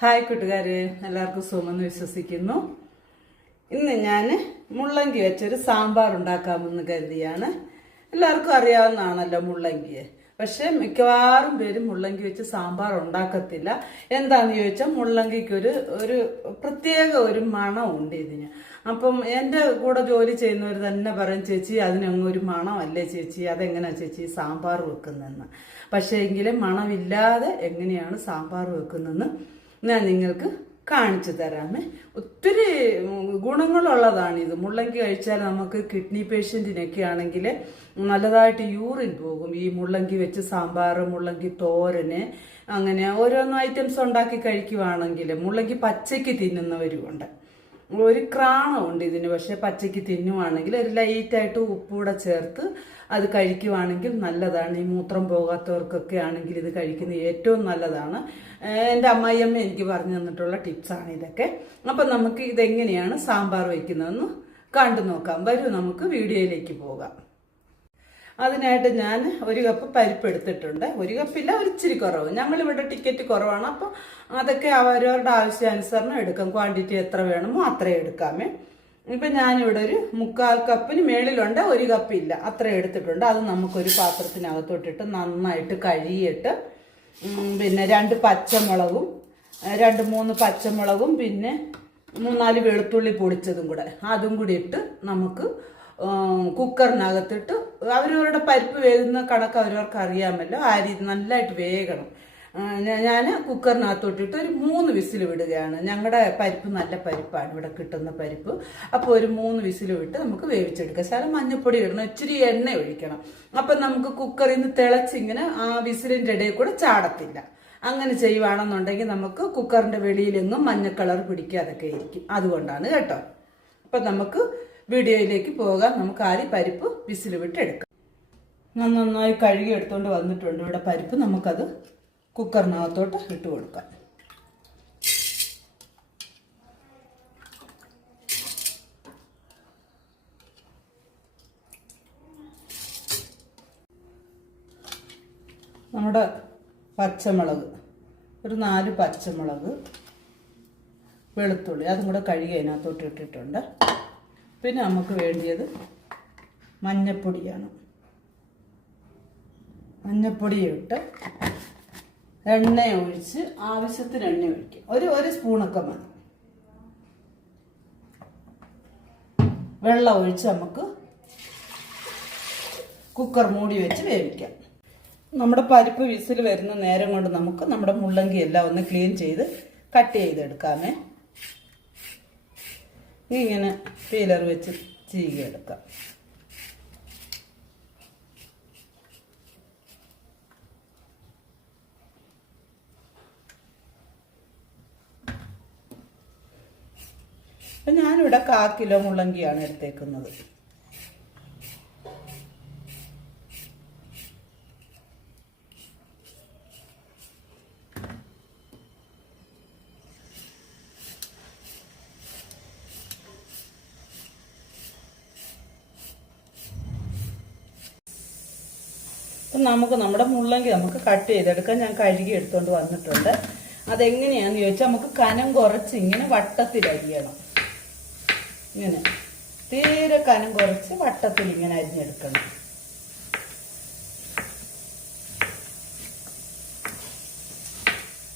Hi കൂട്ടുകാരെ, എല്ലാവർക്കും സുഖമെന്ന് വിശ്വസിക്കുന്നു. ഇന്ന് ഞാൻ മുള്ളങ്കി വെച്ചൊരു സാമ്പാർ ഉണ്ടാക്കാമെന്ന് കരുതിയാണ്. എല്ലാവർക്കും അറിയാവുന്നതാണല്ലോ മുള്ളങ്കിയെ. പക്ഷെ മിക്കവാറും പേര് മുള്ളങ്കി വെച്ച് സാമ്പാർ ഉണ്ടാക്കത്തില്ല. എന്താന്ന് ചോദിച്ചാൽ മുള്ളങ്കിക്ക് ഒരു പ്രത്യേക ഒരു മണമുണ്ട് ഇതിന്. അപ്പം എൻ്റെ കൂടെ ജോലി ചെയ്യുന്നവർ തന്നെ പറയും, ചേച്ചി അതിനൊന്നും ഒരു മണമല്ലേ ചേച്ചി, അതെങ്ങനെയാ ചേച്ചി സാമ്പാർ വെക്കുന്നതെന്ന്. പക്ഷേ എങ്കിലും മണമില്ലാതെ എങ്ങനെയാണ് സാമ്പാർ വെക്കുന്നതെന്ന് ഞാൻ നിങ്ങൾക്ക് കാണിച്ചു തരാമേ. ഒത്തിരി ഗുണങ്ങളുള്ളതാണ് ഇത്. മുള്ളങ്കി കഴിച്ചാൽ നമുക്ക് കിഡ്നി പേഷ്യൻറ്റിനൊക്കെ ആണെങ്കിൽ നല്ലതായിട്ട് യൂറിൻ പോകും. ഈ മുള്ളങ്കി വെച്ച് സാമ്പാർ, മുള്ളങ്കി തോരന്, അങ്ങനെ ഓരോന്ന് ഐറ്റംസ് ഉണ്ടാക്കി കഴിക്കുവാണെങ്കിൽ. മുള്ളങ്കി പച്ചയ്ക്ക് തിന്നുന്നവരുമുണ്ട്. ഒരു ക്രാണമുണ്ട് ഇതിന്. പക്ഷെ പച്ചയ്ക്ക് തിന്നുവാണെങ്കിൽ ഒരു ലൈറ്റായിട്ട് ഉപ്പൂടെ ചേർത്ത് അത് കഴിക്കുവാണെങ്കിൽ നല്ലതാണ്. ഈ മൂത്രം പോകാത്തവർക്കൊക്കെ ആണെങ്കിൽ ഇത് കഴിക്കുന്നത് ഏറ്റവും നല്ലതാണ്. എൻ്റെ അമ്മായിയമ്മ എനിക്ക് പറഞ്ഞു തന്നിട്ടുള്ള ടിപ്സാണ് ഇതൊക്കെ. അപ്പം നമുക്ക് ഇതെങ്ങനെയാണ് സാമ്പാർ വയ്ക്കുന്നതെന്ന് കണ്ടു നോക്കാം. വരൂ, നമുക്ക് വീഡിയോയിലേക്ക് പോകാം. അതിനായിട്ട് ഞാൻ ഒരു കപ്പ് പരിപ്പ് എടുത്തിട്ടുണ്ട്. ഒരു കപ്പില്ല, ഒരു ഇച്ചിരി കുറവ്. ഞങ്ങളിവിടെ ടിക്കറ്റ് കുറവാണ്, അപ്പോൾ അതൊക്കെ അവരവരുടെ ആവശ്യാനുസരണം എടുക്കാം. ക്വാണ്ടിറ്റി എത്ര വേണമോ അത്രയും എടുക്കാമേ. ഇപ്പം ഞാനിവിടെ ഒരു 3/4 കപ്പിന് മേളിലുണ്ട്, ഒരു കപ്പില്ല, അത്ര എടുത്തിട്ടുണ്ട്. അത് നമുക്കൊരു പാത്രത്തിനകത്തോട്ടിട്ട് നന്നായിട്ട് കഴുകിയിട്ട് പിന്നെ 2 പച്ചമുളകും 2-3 പച്ചമുളകും പിന്നെ 3-4 വെളുത്തുള്ളി പൊടിച്ചതും കൂടെ അതും കൂടി ഇട്ട് നമുക്ക് കുക്കറിനകത്തിട്ട് അവരവരുടെ പരിപ്പ് വേകുന്ന കണക്ക് അവരവർക്ക് അറിയാമല്ലോ. ആ രീതി നല്ലതായിട്ട് വേകണം. ഞാൻ കുക്കറിനകത്തോട്ടിട്ട് ഒരു 3 വിസിൽ വിടുകയാണ്. ഞങ്ങളുടെ പരിപ്പ് നല്ല പരിപ്പാണ്, ഇവിടെ കിട്ടുന്ന പരിപ്പ്. അപ്പോൾ ഒരു 3 വിസിൽ വിട്ട് നമുക്ക് വേവിച്ചെടുക്കാം. ശകലം മഞ്ഞപ്പൊടി ഇടണം, ഇച്ചിരി എണ്ണ ഒഴിക്കണം. അപ്പം നമുക്ക് കുക്കറിൽ നിന്ന് തിളച്ചിങ്ങനെ ആ വിസിലിൻ്റെ ഇടയിൽ കൂടെ ചാടത്തില്ല. അങ്ങനെ ചെയ്യുവാണെന്നുണ്ടെങ്കിൽ നമുക്ക് കുക്കറിൻ്റെ വെളിയിലെങ്ങും മഞ്ഞ കളർ പിടിക്കാതൊക്കെ ഇരിക്കും. അതുകൊണ്ടാണ് കേട്ടോ. അപ്പം നമുക്ക് വീഡിയോയിലേക്ക് പോകാം. നമുക്ക് ആദ്യം പരിപ്പ് വിസിൽ വിട്ട് എടുക്കാം. ഞാൻ നന്നായി കഴുകി എടുത്തുകൊണ്ട് വന്നിട്ടുണ്ട് ഇവിടെ പരിപ്പ്. നമുക്കത് കുക്കറിനകത്തോട്ട് ഇട്ട് കൊടുക്കാം. നമ്മുടെ പച്ചമുളക് ഒരു 4 പച്ചമുളക്, വെളുത്തുള്ളി അതും കൂടെ കഴുകി അതിനകത്തോട്ട് ഇട്ടിട്ടുണ്ട്. പിന്നെ നമുക്ക് വേണ്ടിയത് മഞ്ഞപ്പൊടിയാണ്. മഞ്ഞപ്പൊടി ഇട്ട് എണ്ണ ഒഴിച്ച് ആവശ്യത്തിന് എണ്ണ ഒഴിക്കും. ഒരു സ്പൂണൊക്കെ മതി. വെള്ളം ഒഴിച്ച് നമുക്ക് കുക്കർ മൂടി വെച്ച് വേവിക്കാം. നമ്മുടെ പരിപ്പ് വിസിൽ വരുന്ന നേരം കൊണ്ട് നമുക്ക് നമ്മുടെ മുള്ളങ്കി എല്ലാം ഒന്ന് ക്ലീൻ ചെയ്ത് കട്ട് ചെയ്തെടുക്കാമേ. ഇങ്ങനെ പീലർ വെച്ച് ചീകിയെടുക്കാം. അപ്പം ഞാനിവിടെ 1/4 കിലോ മുള്ളങ്കിയാണ് എടുത്തേക്കുന്നത്. നമുക്ക് നമ്മുടെ മുള്ളങ്കി നമുക്ക് കട്ട് ചെയ്തെടുക്കാം. ഞാൻ കഴുകി എടുത്തുകൊണ്ട് വന്നിട്ടുണ്ട്. അതെങ്ങനെയാണെന്ന് ചോദിച്ചാൽ നമുക്ക് കനം കുറച്ച് ഇങ്ങനെ വട്ടത്തിലരിയണം. ഇങ്ങനെ തീരെ കനം കുറച്ച് വട്ടത്തിൽ ഇങ്ങനെ അരിഞ്ഞെടുക്കണം.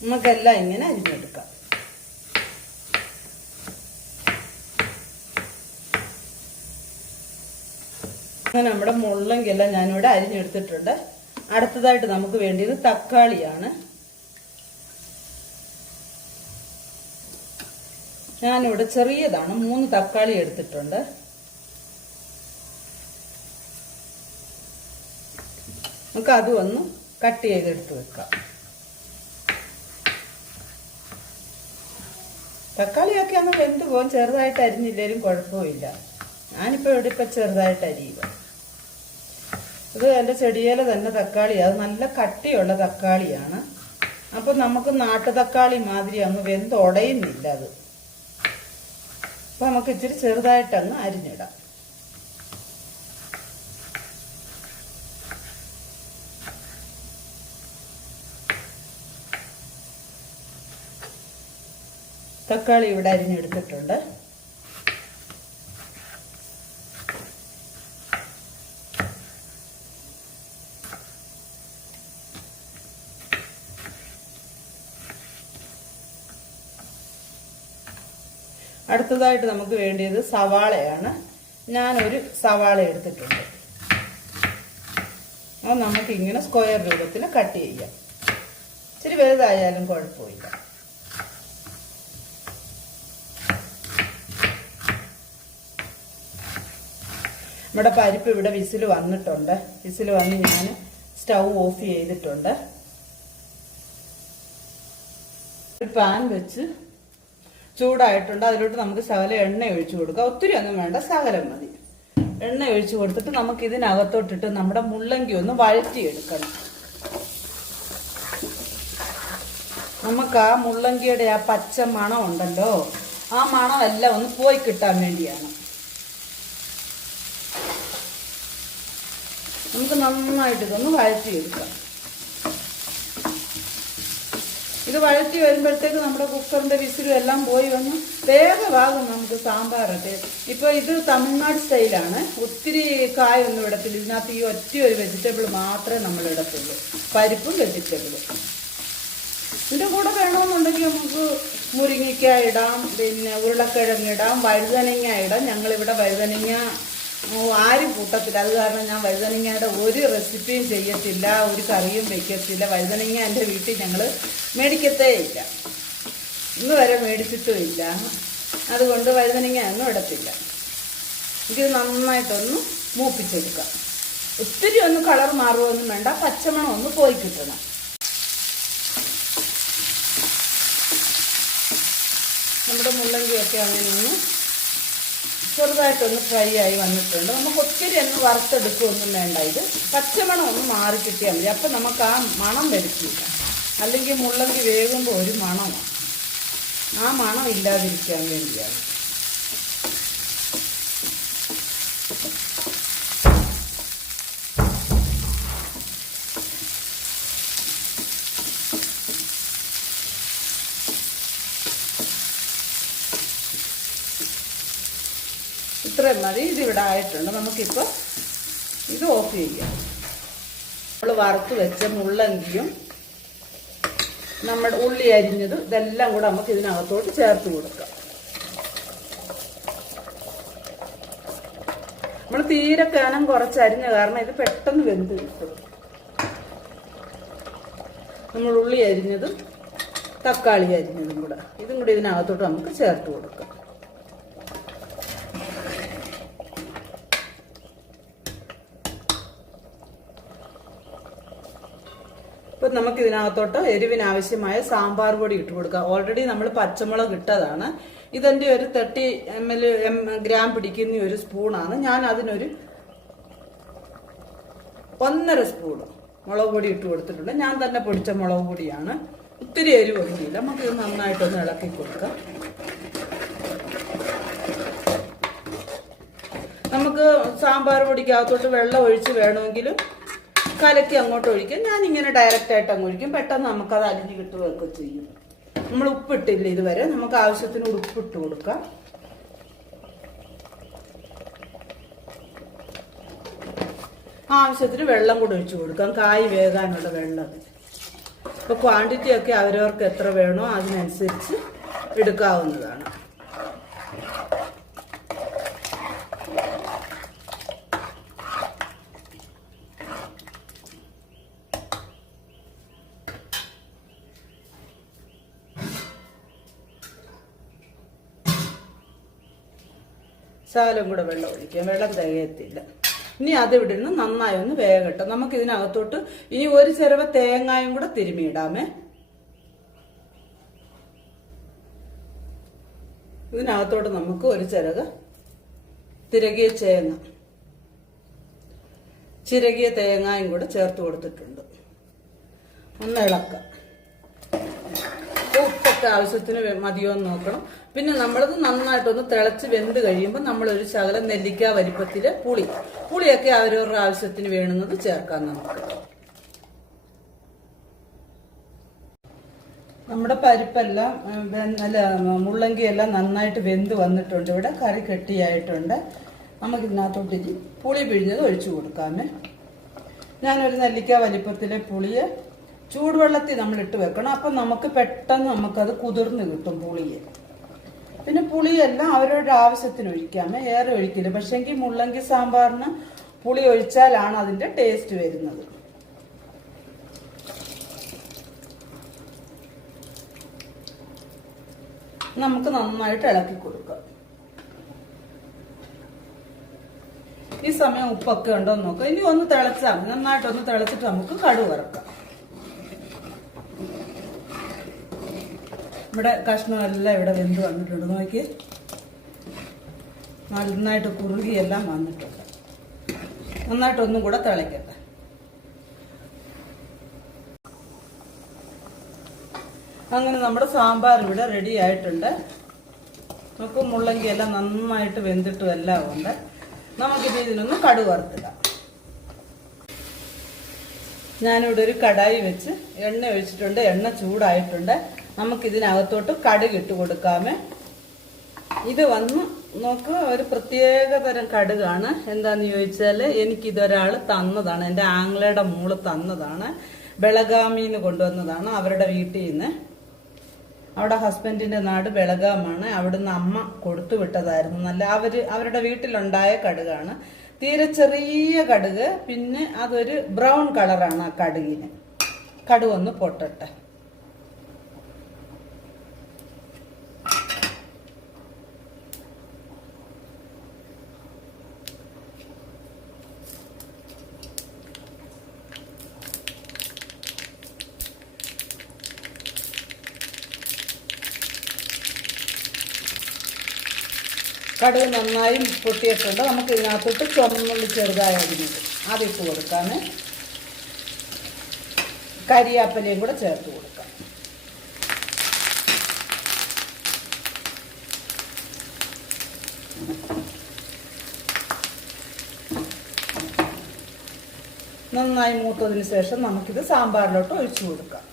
നമുക്കെല്ലാം ഇങ്ങനെ അരിഞ്ഞെടുക്കാം. അങ്ങനെ നമ്മുടെ മുള്ളങ്കിയെല്ലാം ഞാനിവിടെ അരിഞ്ഞെടുത്തിട്ടുണ്ട്. അടുത്തതായിട്ട് നമുക്ക് വേണ്ടിയത് തക്കാളിയാണ്. ഞാനിവിടെ ചെറിയതാണ് 3 തക്കാളി എടുത്തിട്ടുണ്ട്. നമുക്ക് അതും ഒന്ന് കട്ട് ചെയ്തെടുത്ത് വെക്കാം. തക്കാളിയൊക്കെ അങ്ങ് വെന്ത് പോകും. ചെറുതായിട്ട് അരിഞ്ഞില്ലേലും കുഴപ്പമില്ല. ഞാനിപ്പോൾ ഇവിടെ ചെറുതായിട്ട് അരിയുക. ഇത് എൻ്റെ ചെടിയിലെ തന്നെ തക്കാളിയാണ്. അത് നല്ല കട്ടിയുള്ള തക്കാളിയാണ്. അപ്പം നമുക്ക് നാട്ടു തക്കാളി മാതിരി അങ്ങ് വെന്ത് ഉടയുന്നില്ല അത്. അപ്പം നമുക്ക് ഇച്ചിരി ചെറുതായിട്ടങ്ങ് അരിഞ്ഞിടാം. തക്കാളി ഇവിടെ അരിഞ്ഞെടുത്തിട്ടുണ്ട്. അടുത്തതായിട്ട് നമുക്ക് വേണ്ടിയത് സവാളയാണ്. ഞാനൊരു സവാള എടുത്തിട്ടുണ്ട്. അത് നമുക്ക് ഇങ്ങനെ സ്ക്വയർ രൂപത്തിൽ കട്ട് ചെയ്യാം. ഇച്ചിരി വലുതായാലും കുഴപ്പമില്ല. നമ്മുടെ പരിപ്പ് ഇവിടെ വിസിൽ വന്നിട്ടുണ്ട്. വിസിൽ വന്ന് ഞാൻ സ്റ്റൗ ഓഫ് ചെയ്തിട്ടുണ്ട്. ഒരു പാൻ വെച്ച് ചൂടായിട്ടുണ്ട്. അതിലോട്ട് നമുക്ക് ശകലം എണ്ണ ഒഴിച്ചു കൊടുക്കാം. ഒത്തിരി ഒന്നും വേണ്ട, ശകലം മതി. എണ്ണ ഒഴിച്ചു കൊടുത്തിട്ട് നമുക്ക് ഇതിനകത്തോട്ടിട്ട് നമ്മുടെ മുള്ളങ്കി ഒന്ന് വഴറ്റിയെടുക്കണം. നമുക്ക് ആ മുള്ളങ്കിയുടെ ആ പച്ച മണം ഉണ്ടല്ലോ, ആ മണമെല്ലാം ഒന്ന് പോയി കിട്ടാൻ വേണ്ടിയാണ്. നമുക്ക് നന്നായിട്ട് ഇതൊന്ന് വഴറ്റിയെടുക്കാം. ഇത് വഴറ്റി വരുമ്പോഴത്തേക്ക് നമ്മുടെ കുക്കറിന്റെ വിസിലും എല്ലാം പോയി വന്ന് വേഗമാകും നമുക്ക് സാമ്പാറൊക്കെ. ഇപ്പൊ ഇത് തമിഴ്നാട് സ്റ്റൈലാണ്. ഒത്തിരി കായൊന്നും ഇടത്തില്ല. ഇതിനകത്ത് ഈ ഒറ്റ ഒരു വെജിറ്റബിൾ മാത്രമേ നമ്മൾ ഇടത്തുള്ളൂ, പരിപ്പും വെജിറ്റബിളും. ഇതിന്റെ കൂടെ വേണമെന്നുണ്ടെങ്കിൽ നമുക്ക് മുരിങ്ങയ്ക്ക ഇടാം, പിന്നെ ഉരുളക്കിഴങ്ങ് ഇടാം, വഴുതനങ്ങ ഇടാം. ഞങ്ങളിവിടെ വഴുതനങ്ങ ആരും കൂട്ടത്തില്ല. അത് കാരണം ഞാൻ വഴുതനങ്ങയുടെ ഒരു റെസിപ്പിയും ചെയ്യത്തില്ല, ഒരു കറിയും വെക്കത്തില്ല. വഴുതനങ്ങ എൻ്റെ വീട്ടിൽ ഞങ്ങൾ മേടിക്കത്തേ ഇല്ല, ഇന്ന് വരെ മേടിച്ചിട്ടും ഇല്ല. അതുകൊണ്ട് വഴുതനങ്ങ ഒന്നും ഇടത്തില്ല. ഇത് നന്നായിട്ടൊന്ന് മൂപ്പിച്ചെടുക്കാം. ഒത്തിരി ഒന്ന് കളർ മാറുമൊന്നും വേണ്ട, പച്ചമണം ഒന്ന് പോയി കിട്ടണം. നമ്മുടെ മുള്ളങ്കിയൊക്കെ അങ്ങനെ ഒന്ന് ചെറുതായിട്ടൊന്ന് ഫ്രൈ ആയി വന്നിട്ടുണ്ട്. നമുക്ക് ഒത്തിരി ഒന്ന് വറുത്തെടുക്കുകയൊന്നും വേണ്ട. ഇത് പച്ചമണം ഒന്ന് മാറി കിട്ടിയാൽ മതി. അപ്പം നമുക്ക് ആ മണം വരുത്തില്ല. അല്ലെങ്കിൽ മുള്ളങ്കി വേകുമ്പോൾ ഒരു മണമാണ്. ആ മണം ഇല്ലാതിരിക്കാൻ വേണ്ടിയാണ്. ഇത്രയും മതി. ഇതിവിടെ ആയിട്ടുണ്ട്. നമുക്കിപ്പോൾ ഇത് ഓഫ് ചെയ്യാം. നമ്മൾ വറുത്ത് വെച്ച മുള്ളങ്കിയും നമ്മുടെ ഉള്ളി അരിഞ്ഞത് ഇതെല്ലാം കൂടെ നമുക്ക് ഇതിനകത്തോട്ട് ചേർത്ത് കൊടുക്കാം. നമ്മൾ തീരെ കനം കുറച്ചരിഞ്ഞ കാരണം ഇത് പെട്ടെന്ന് വെന്ത് കിട്ടും. നമ്മൾ ഉള്ളി അരിഞ്ഞതും തക്കാളി അരിഞ്ഞതും കൂടെ ഇതും കൂടി ഇതിനകത്തോട്ട് നമുക്ക് ചേർത്ത് കൊടുക്കാം. ഇപ്പം നമുക്ക് ഇതിനകത്തോട്ട് എരിവിനാവശ്യമായ സാമ്പാർ പൊടി ഇട്ട് കൊടുക്കാം. ഓൾറെഡി നമ്മൾ പച്ചമുളക് ഇട്ടതാണ്. ഇതെൻ്റെ ഒരു 30 ഗ്രാം പിടിക്കുന്ന ഒരു സ്പൂണാണ്. ഞാൻ അതിനൊരു 1.5 സ്പൂൺ മുളക് പൊടി ഇട്ട് കൊടുത്തിട്ടുണ്ട്. ഞാൻ തന്നെ പൊടിച്ച മുളക് പൊടിയാണ്. ഒത്തിരി എരിവൊന്നുമില്ല. നമുക്കിത് നന്നായിട്ടൊന്ന് ഇളക്കി കൊടുക്കാം. നമുക്ക് സാമ്പാർ പൊടിക്കകത്തോട്ട് വെള്ളം ഒഴിച്ച് വേണമെങ്കിലും കലക്കി അങ്ങോട്ട് ഒഴിക്കാം. ഞാനിങ്ങനെ ഡയറക്റ്റായിട്ട് അങ്ങ് ഒഴിക്കും. പെട്ടെന്ന് നമുക്കത് അലിഞ്ഞ് കിട്ടുകയൊക്കെ ചെയ്യും. നമ്മൾ ഉപ്പിട്ടില്ല ഇതുവരെ. നമുക്ക് ആവശ്യത്തിന് ഉപ്പിട്ട് കൊടുക്കാം. ആവശ്യത്തിന് വെള്ളം കൂടെ ഒഴിച്ചു കൊടുക്കാം. കായ് വേകാനുള്ള വെള്ളം. ഇപ്പോൾ ക്വാണ്ടിറ്റി ഒക്കെ അവരവർക്ക് എത്ര വേണോ അതിനനുസരിച്ച് എടുക്കാവുന്നതാണ്. ശകലം കൂടെ വെള്ളം ഒഴിക്കാം. വെള്ളം തികയത്തില്ല. ഇനി അത് ഇവിടെ നിന്ന് നന്നായി ഒന്ന് വേകട്ടെ. നമുക്ക് ഇതിനകത്തോട്ട് ഇനി ഒരു ചിരവ തേങ്ങായും കൂടെ തിരുമിയിടാമേ. ഇതിനകത്തോട്ട് നമുക്ക് ഒരു ചിരകിയ ചിരകിയ തേങ്ങായും കൂടെ ചേർത്ത് കൊടുത്തിട്ടുണ്ട്. ഒന്ന് ഇളക്കാം. ഉപ്പൊക്കെ ആവശ്യത്തിന് മതിയോന്ന് നോക്കണം. പിന്നെ നമ്മളത് നന്നായിട്ടൊന്ന് തിളച്ച് വെന്ത് കഴിയുമ്പോൾ നമ്മളൊരു ശകലം നെല്ലിക്ക വലിപ്പത്തില് പുളിയൊക്കെ അവരവരുടെ ആവശ്യത്തിന് വേണ്ടുന്നത് ചേർക്കാം. നമുക്ക് നമ്മുടെ പരിപ്പെല്ലാം നല്ല മുള്ളങ്കി എല്ലാം നന്നായിട്ട് വെന്ത് വന്നിട്ടുണ്ട്. ഇവിടെ കറി കെട്ടിയായിട്ടുണ്ട്. നമുക്കിതിനകത്തോട്ട് പുളി പിഴിഞ്ഞത് ഒഴിച്ചു കൊടുക്കാമേ. ഞാനൊരു നെല്ലിക്ക വലിപ്പത്തിലെ പുളിയെ ചൂടുവെള്ളത്തിൽ നമ്മൾ ഇട്ട് വെക്കണം. അപ്പം നമുക്ക് പെട്ടെന്ന് നമുക്കത് കുതിർന്ന് കിട്ടും പുളിയെ. പിന്നെ പുളിയെല്ലാം അവരവരുടെ ആവശ്യത്തിന് ഒഴിക്കാമേ, ഏറെ ഒഴിക്കില്ല. പക്ഷെങ്കിൽ മുള്ളങ്കി സാമ്പാറിന് പുളി ഒഴിച്ചാലാണ് അതിൻ്റെ ടേസ്റ്റ് വരുന്നത്. നമുക്ക് നന്നായിട്ട് ഇളക്കി കൊടുക്കാം. ഈ സമയം ഉപ്പൊക്കെ ഉണ്ടോ എന്ന് നോക്കാം. ഇനി ഒന്ന് തിളച്ചാൽ നന്നായിട്ടൊന്ന് തിളച്ചിട്ട് നമുക്ക് കടുക് വറക്കാം. ഇവിടെ കഷ്ണമെല്ലാം ഇവിടെ വെന്ത് വന്നിട്ടുണ്ട്. നോക്കി, നന്നായിട്ട് കുറുകിയെല്ലാം വന്നിട്ടുണ്ട്. നന്നായിട്ടൊന്നും കൂടെ തിളയ്ക്കട്ടെ. അങ്ങനെ നമ്മുടെ സാമ്പാർ ഇവിടെ റെഡി ആയിട്ടുണ്ട്. നമുക്ക് മുള്ളങ്കി എല്ലാം നന്നായിട്ട് വെന്തിട്ടും എല്ലാം ഉണ്ട്. നമുക്കിത് ഇതിനൊന്ന് കടുക് വറുത്തിടാം. ഞാനിവിടെ ഒരു കടായി വെച്ച് എണ്ണ ഒഴിച്ചിട്ടുണ്ട്. എണ്ണ ചൂടായിട്ടുണ്ട്. നമുക്കിതിനകത്തോട്ട് കടുക് ഇട്ട് കൊടുക്കാമേ. ഇത് വന്ന് നോക്ക്, ഒരു പ്രത്യേക തരം കടുകാണ്. എന്താന്ന് ചോദിച്ചാൽ എനിക്കിതൊരാൾ തന്നതാണ്. എൻ്റെ ആങ്ങളയുടെ മോള് തന്നതാണ്. ബെളഗാമിന്ന് കൊണ്ടുവന്നതാണ് അവരുടെ വീട്ടിൽ നിന്ന്. അവിടെ ഹസ്ബൻഡിന്റെ നാട് ബെളഗാമാണ്. അവിടുന്ന് അമ്മ കൊടുത്തു വിട്ടതായിരുന്നു. നല്ല അവരുടെ വീട്ടിലുണ്ടായ കടുകാണ്. തീരെ ചെറിയ കടുക്. പിന്നെ അതൊരു ബ്രൗൺ കളറാണ് ആ കടുകിന്. കടുക് ഒന്ന് പൊട്ടട്ടെ. കടുക് നന്നായി പൊട്ടിയിട്ടുണ്ട്. നമുക്ക് ഇതിനകത്തോട്ട് ചുമന്നുള്ളി ചെറുതായി അരിഞ്ഞത് അതിട്ട് കൊടുക്കാം. കരിയാപ്പലയും കൂടെ ചേർത്ത് കൊടുക്കാം. നന്നായി മൂത്തതിന് ശേഷം നമുക്കിത് സാമ്പാറിലോട്ട് ഒഴിച്ചു കൊടുക്കാം.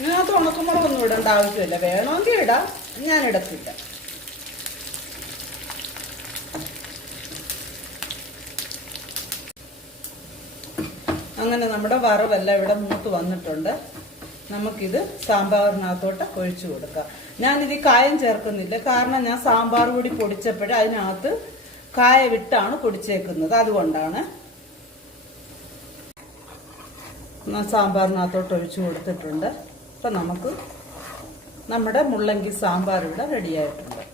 ഇതിനകത്ത് ഉണക്കമുളകൊന്നും ഇടേണ്ട ആവശ്യമില്ല. വേണമെങ്കിൽ ഇടാം, ഞാൻ ഇടത്തില്ല. അങ്ങനെ നമ്മുടെ വറവെല്ലാം ഇവിടെ മൂത്ത് വന്നിട്ടുണ്ട്. നമുക്കിത് സാമ്പാറിനകത്തോട്ട് ഒഴിച്ചു കൊടുക്കാം. ഞാനിത് കായം ചേർക്കുന്നില്ല. കാരണം ഞാൻ സാമ്പാർ പൊടി പൊടിച്ചപ്പോഴേ അതിനകത്ത് കായ വിട്ടാണ് പൊടിച്ചേക്കുന്നത്. അതുകൊണ്ടാണ് സാമ്പാറിനകത്തോട്ട് ഒഴിച്ചു കൊടുത്തിട്ടുണ്ട്. അപ്പം നമുക്ക് നമ്മുടെ മുള്ളങ്കി സാമ്പാർ ഇവിടെ റെഡിയായിട്ടുണ്ട്.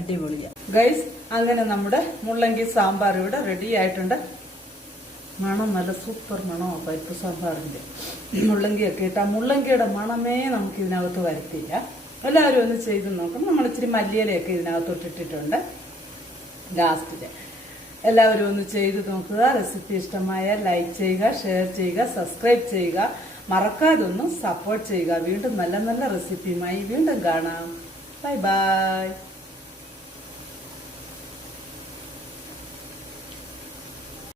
അടിപൊളിയാണ് ഗൈസ്. അങ്ങനെ നമ്മുടെ മുള്ളങ്കി സാമ്പാർ ഇവിടെ റെഡി ആയിട്ടുണ്ട്. മണം നല്ല സൂപ്പർ മണമോ പരിപ്പ് സാമ്പാറിൻ്റെ. മുള്ളങ്കിയൊക്കെ ഇട്ട് ആ മുള്ളങ്കിയുടെ മണമേ നമുക്ക് ഇതിനകത്ത് വരുത്തില്ല. എല്ലാവരും ഒന്ന് ചെയ്ത് നോക്കണം. നമ്മൾ ഇച്ചിരി മല്ലിയിലയൊക്കെ ഇതിനകത്തോട്ട് ഇട്ടിട്ടുണ്ട് ലാസ്റ്റില്. എല്ലാവരും ഒന്ന് ചെയ്ത് നോക്കുക. റെസിപ്പി ഇഷ്ടമായ ലൈക്ക് ചെയ്യുക, ഷെയർ ചെയ്യുക, സബ്സ്ക്രൈബ് ചെയ്യുക. മറക്കാതെ ഒന്ന് സപ്പോർട്ട് ചെയ്യുക. വീണ്ടും നല്ല നല്ല റെസിപ്പിയുമായി വീണ്ടും കാണാം. Bye bye.